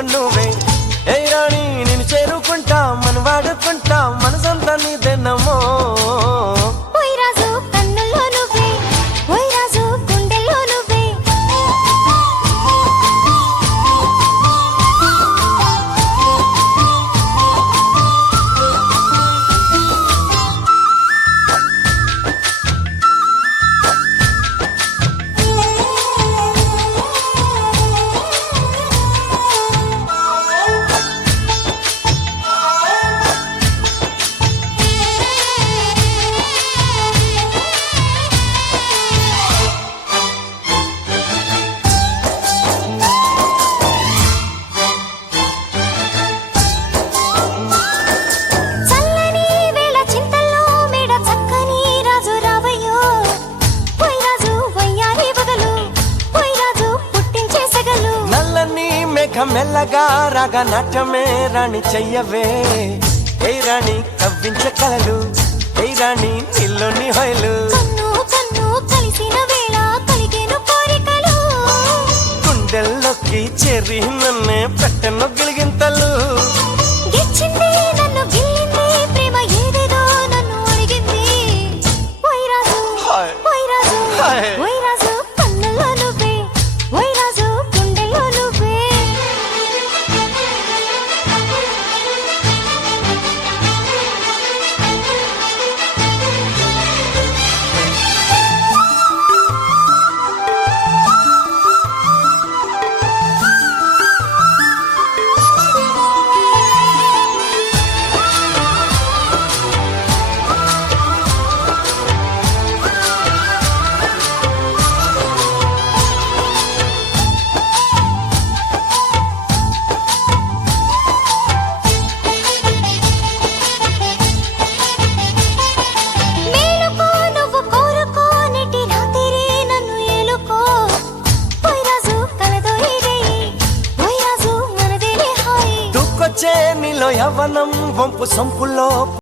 కన్నుల్లో నువ్వే ఏ రాణి నేను చేరుకుంటా మన వాడుకుంటా మనసంతా నీదెన్నమో మెల్లగా రాగా నాట్యమే రాణి చెయ్యవే ఏ రాణి కవ్వించే కలలు ఏ రాణి నీలోని హొయలు గుండెల్లోకి చేరి నన్నే పెట్టను గిలిగింతలు నీలో యవ్వనం వంపు సంపులో